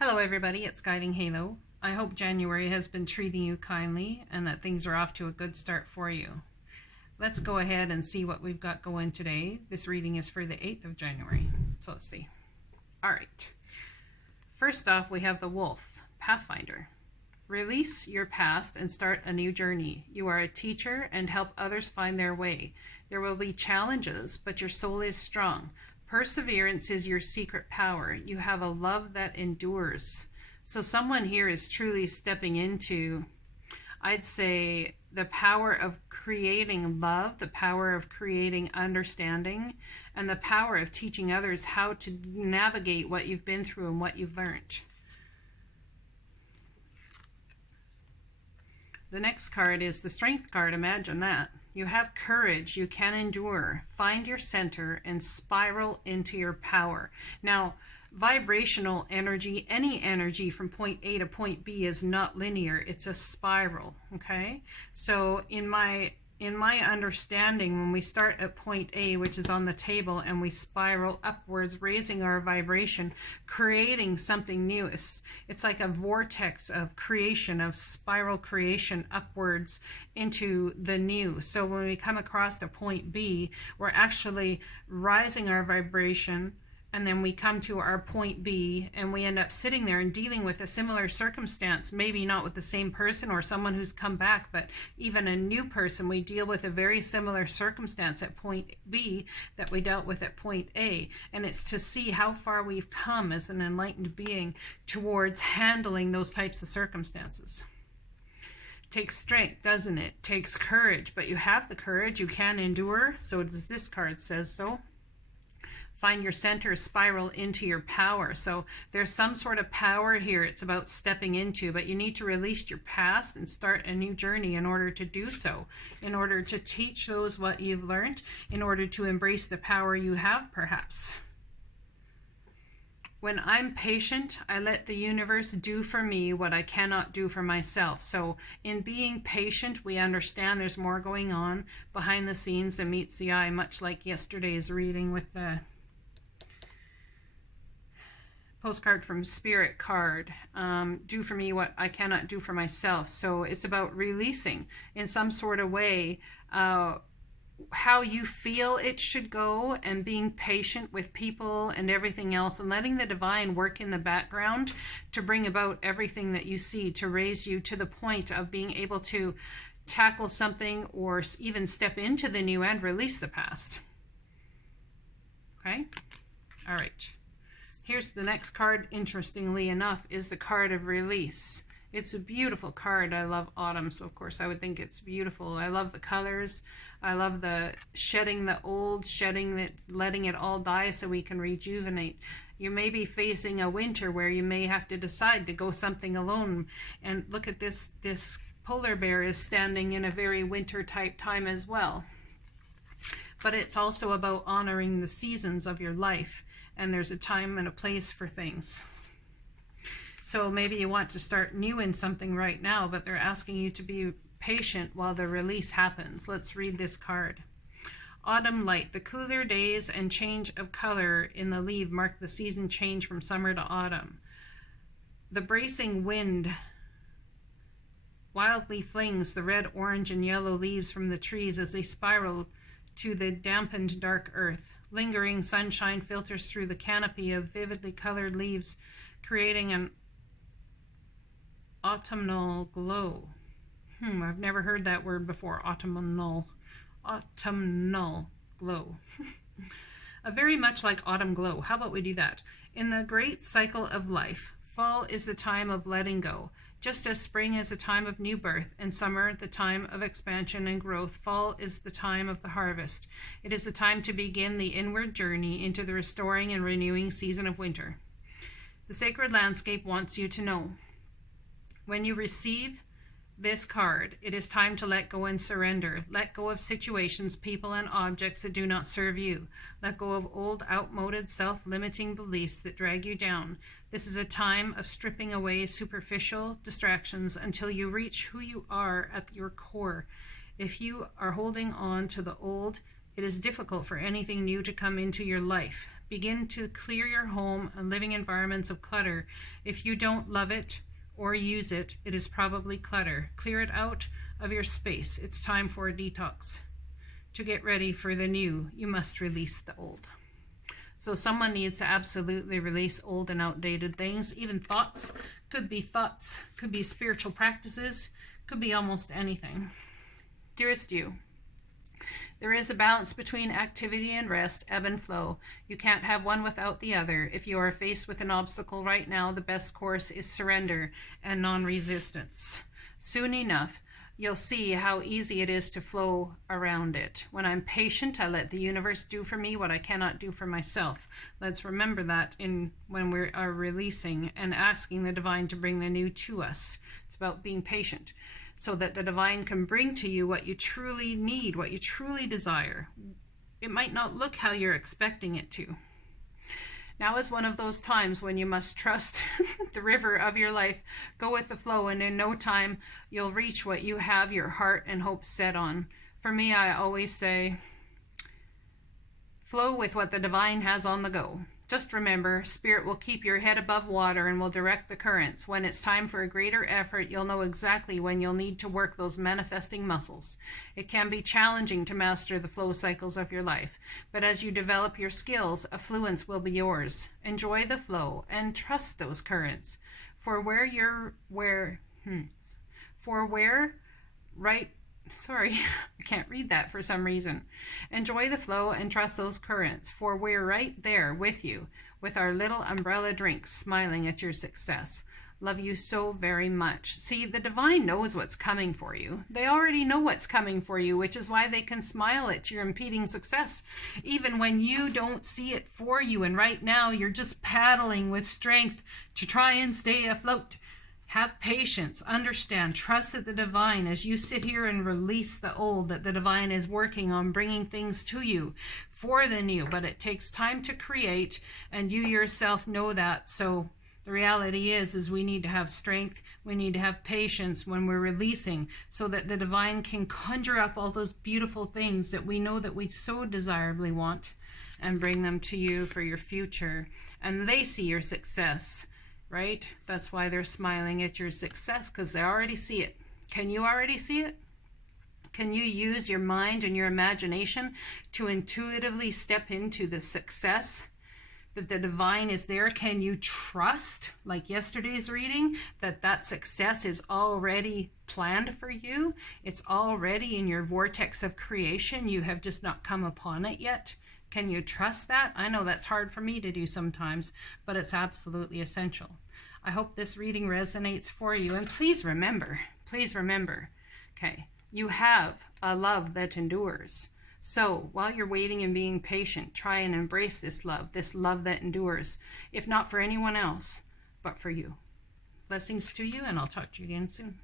Hello everybody, it's Guiding Halo. I hope January has been treating you kindly and that things are off to a good start for you. Let's go ahead and see what we've got going today. This reading is for the 8th of January. So let's see. Alright. First off, we have the Wolf, Pathfinder. Release your past and start a new journey. You are a teacher and help others find their way. There will be challenges, but your soul is strong. Perseverance is your secret power. You have a love that endures. So someone here is truly stepping into, I'd say, the power of creating love, the power of creating understanding, and the power of teaching others how to navigate what you've been through and what you've learned. The next card is the Strength card. Imagine that. You have courage, you can endure, find your center, and spiral into your power. Now, vibrational energy, any energy from point A to point B is not linear, it's a spiral, okay? So in my understanding, when we start at point A, which is on the table, and we spiral upwards, raising our vibration, creating something new, it's like a vortex of creation, of spiral creation upwards into the new. So when we come across to point B, we're actually rising our vibration, and then we come to our point B and we end up sitting there and dealing with a similar circumstance, maybe not with the same person or someone who's come back, but even a new person. We deal with a very similar circumstance at point B that we dealt with at point A. And it's to see how far we've come as an enlightened being towards handling those types of circumstances. Takes strength, doesn't it? Takes courage, but you have the courage, you can endure. So does this card says so. Find your center, spiral into your power. So there's some sort of power here it's about stepping into, but you need to release your past and start a new journey in order to do so, in order to teach those what you've learned, in order to embrace the power you have, perhaps. When I'm patient, I let the universe do for me what I cannot do for myself. So in being patient, we understand there's more going on behind the scenes than meets the eye, much like yesterday's reading with the postcard from Spirit card, do for me what I cannot do for myself. So it's about releasing in some sort of way how you feel it should go, and being patient with people and everything else, and letting the divine work in the background to bring about everything that you see, to raise you to the point of being able to tackle something or even step into the new and release the past. Okay? All right. Here's the next card, interestingly enough, is the card of release. It's a beautiful card. I love autumn, so of course I would think it's beautiful. I love the colors. I love the shedding the old, shedding it, letting it all die so we can rejuvenate. You may be facing a winter where you may have to decide to go something alone. And look at this polar bear is standing in a very winter type time as well. But it's also about honoring the seasons of your life. And there's a time and a place for things. So maybe you want to start new in something right now, but they're asking you to be patient while the release happens. Let's read this card. Autumn light. The cooler days and change of color in the leaf mark the season change from summer to autumn. The bracing wind wildly flings the red, orange, and yellow leaves from the trees as they spiral to the dampened dark earth. Lingering sunshine filters through the canopy of vividly colored leaves, creating an autumnal glow. I've never heard that word before, autumnal glow. Very much like autumn glow. How about we do that? In the great cycle of life, fall is the time of letting go. Just as spring is a time of new birth, and summer the time of expansion and growth, fall is the time of the harvest. It is the time to begin the inward journey into the restoring and renewing season of winter. The sacred landscape wants you to know. When you receive this card, it is time to let go and surrender. Let go of situations, people, and objects that do not serve you. Let go of old, outmoded, self-limiting beliefs that drag you down. This is a time of stripping away superficial distractions until you reach who you are at your core. If you are holding on to the old, it is difficult for anything new to come into your life. Begin to clear your home and living environments of clutter. If you don't love it or use it, it is probably clutter. Clear it out of your space. It's time for a detox. To get ready for the new, you must release the old. So someone needs to absolutely release old and outdated things, even thoughts, could be spiritual practices, could be almost anything. Dearest you, there is a balance between activity and rest, ebb and flow. You can't have one without the other. If you are faced with an obstacle right now, the best course is surrender and non-resistance. Soon enough, you'll see how easy it is to flow around it. When I'm patient, I let the universe do for me what I cannot do for myself. Let's remember that when we are releasing and asking the divine to bring the new to us. It's about being patient, so that the divine can bring to you what you truly need, what you truly desire. It might not look how you're expecting it to. Now is one of those times when you must trust the river of your life, go with the flow, and in no time you'll reach what you have your heart and hope set on. For me, I always say, flow with what the divine has on the go. Just remember, Spirit will keep your head above water and will direct the currents. When it's time for a greater effort, you'll know exactly when you'll need to work those manifesting muscles. It can be challenging to master the flow cycles of your life, but as you develop your skills, affluence will be yours. Enjoy the flow and trust those currents. I can't read that for some reason. Enjoy the flow and trust those currents, for we're right there with you, with our little umbrella drinks, smiling at your success. Love you so very much. See, the divine knows what's coming for you. They already know what's coming for you, which is why they can smile at your impeding success, even when you don't see it for you. And right now, you're just paddling with strength to try and stay afloat. Have patience, understand, trust that the divine, as you sit here and release the old, that the divine is working on bringing things to you for the new. But it takes time to create, and you yourself know that. So the reality is we need to have strength, we need to have patience when we're releasing, so that the divine can conjure up all those beautiful things that we know that we so desirably want and bring them to you for your future. And they see your success. Right? That's why they're smiling at your success, because they already see it. Can you already see it? Can you use your mind and your imagination to intuitively step into the success that the divine is there? Can you trust, like yesterday's reading, that that success is already planned for you? It's already in your vortex of creation. You have just not come upon it yet. Can you trust that? I know that's hard for me to do sometimes, but it's absolutely essential. I hope this reading resonates for you. And please remember, okay, you have a love that endures. So while you're waiting and being patient, try and embrace this love that endures, if not for anyone else, but for you. Blessings to you, and I'll talk to you again soon.